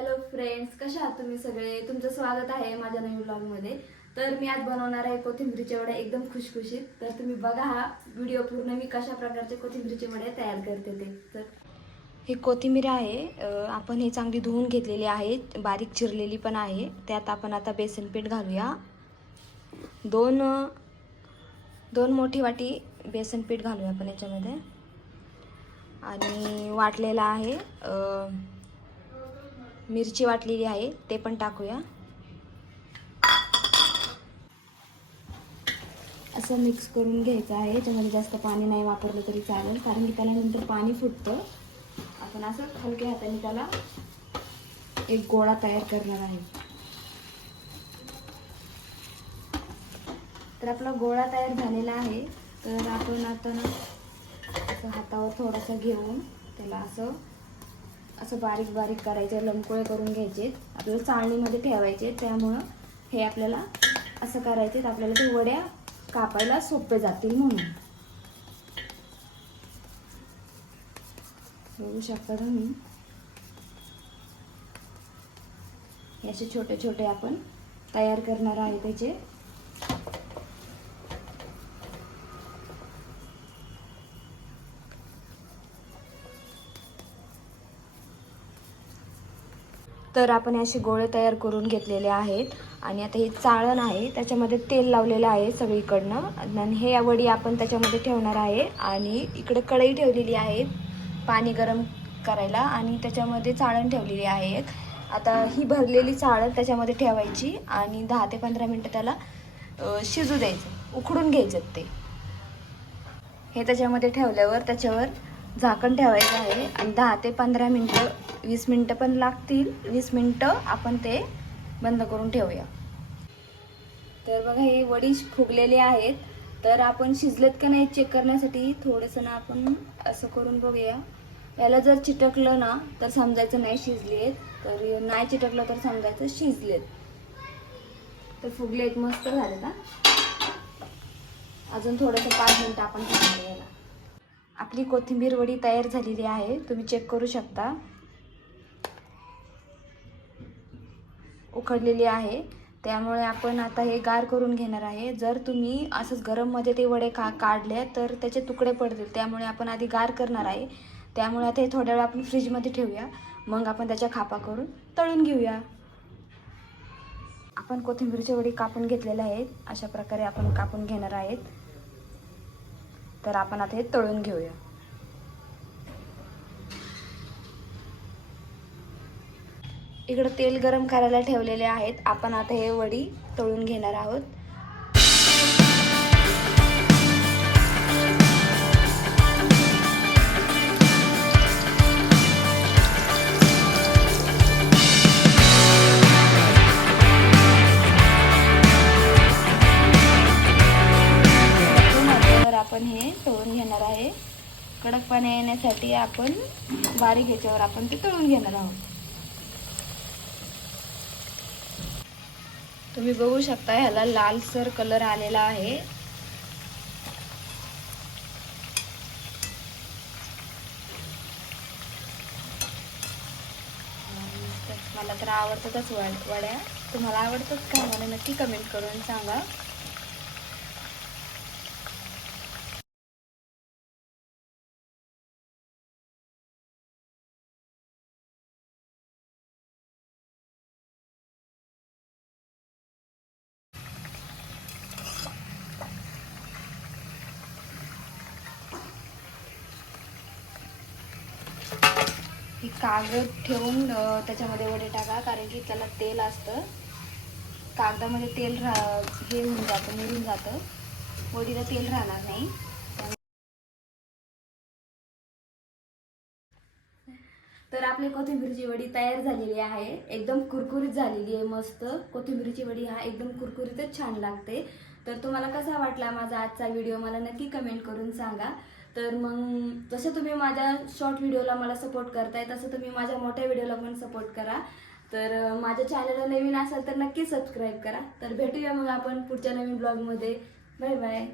Hello friends कशा आहात तुम्ही सगळे? तुमचं स्वागत आहे माझ्या नवीन ब्लॉगमध्ये तर मी आज बनवणार आहे कोथिंबीरचे वडे एकदम खुशखुशीत. तर तुम्ही बघा हा व्हिडिओ पूर्ण मी कशा प्रकारचे कोथिंबीरचे वडे तयार करते ते. तर ही कोथिंबीर आहे आपण ही चांगली धुवून घेतलेली आहे बारीक चिरलेली पण आहे. त्यात आपण आता बेसन पीठ घालूया. दोन दोन मोठी वाटी बेसन पीठ घालूया आपण याच्यामध्ये. आणि वाटलेला आहे मिरची वाटलेली आहे ते पण टाकूया. असं मिक्स करून घ्यायचं आहे याच्यामध्ये जास्त पाणी नाही वापरलं तरी चालेल कारण की त्याला नंतर पाणी फुटतं. आपण असं हलक्या हाताने त्याला एक गोळा तयार करणार आहे. तर आपला गोळा तयार झालेला आहे तर आपण आता ना असं हातावर थोडंसं घेऊन त्याला असं असं बारीक बारीक करायचे लंकोळे करून घ्यायचे. आपल्याला चाळणीमध्ये ठेवायचे त्यामुळं हे आपल्याला असं करायचे तर आपल्याला ते वड्या कापायला सोपे जातील म्हणून. बघू शकता तुम्ही. हे असे छोटे छोटे आपण तयार करणार आहे त्याचे. तर आपण असे गोळे तयार करून घेतलेले आहेत. आणि आता हे चाळण आहे. त्याच्यामध्ये तेल लावलेलं आहे सगळीकडनं. आणि हे वडी आपण त्याच्यामध्ये ठेवणार आहे. आणि इकडे कढई ठेवलेली आहे. पाणी गरम करायला. आणि त्याच्यामध्ये चाळण ठेवलेली आहे. आता ही भरलेली चाळण त्याच्यामध्ये ठेवायची. आणि दहा ते पंधरा मिनटं त्याला शिजू द्यायचं. उकडून घ्यायचं ते. हे त्याच्यामध्ये ठेवल्यावर त्याच्यावर झाकण ठेवायचं आहे आणि दहा ते पंधरा मिनटं वीस मिनटं पण लागतील. वीस मिनटं आपण ते बंद करून ठेवूया. तर बघा हे वडी फुगलेले आहेत. तर आपण शिजलेत का नाही चेक करण्यासाठी थोडंसं ना आपण असं करून बघूया. याला जर चिटकलं ना तर समजायचं नाही शिजलेत. तर नाही चिटकलं तर समजायचं शिजलेत. तर फुगलेत मस्त झाले ना अजून थोडंसं पाच मिनटं आपण याला आपली कोथिंबीर वडी तयार झालेली आहे. तुम्ही चेक करू शकता. उकडलेली आहे. त्यामुळे आपण आता हे गार करून घेणार आहे. जर तुम्ही असंच गरममध्ये ते वडे का काढले तर त्याचे तुकडे पडतील. त्यामुळे आपण आधी गार करणार आहे. त्यामुळे आता हे थोड्या वेळ आपण फ्रीजमध्ये ठेवूया. मग आपण त्याच्या खापा करून तळून घेऊया. आपण कोथिंबीरच्या वडी कापून घेतलेल्या आहेत. अशा प्रकारे आपण कापून घेणार आहेत. तर आपण आता हे तळून घेऊया. इकडं तेल गरम करायला ठेवलेले आहेत. आपण आता हे वडी तळून घेणार आहोत. कडकपणा येण्यासाठी आपण बारीक ह्याच्यावर आपण ते तळून घेणार आहोत. तुम्ही बघू शकता ह्याला लालसर कलर आलेला आहे. मला तर आवडतातच वड्या. तुम्हाला आवडतात का? मला नक्की कमेंट करून सांगा. ही कागद ठेवून त्याच्यामध्ये वडे टाका कारण की त्याला तेल असतं. कागदामध्ये तेल रा हे होऊन जातं मिळून जातं. वडीला तेल राहणार नाही. तर आपली कोथिंबीरची वडी तयार झालेली आहे. एकदम कुरकुरीत झालेली आहे मस्त. कोथिंबीरची वडी हा एकदम कुरकुरीतच छान लागते. तर तुम्हाला कसा वाटला माझा आजचा व्हिडिओ? मला नक्की कमेंट करून सांगा. तर मग जसं तुम्ही माझ्या शॉर्ट व्हिडिओला मला सपोर्ट करताय तसं तुम्ही माझ्या मोठ्या व्हिडिओला पण सपोर्ट करा. तर माझ्या चॅनलला नवीन असाल तर नक्की सबस्क्राईब करा. तर भेटूया मग आपण पुढच्या नवीन ब्लॉगमध्ये बाय बाय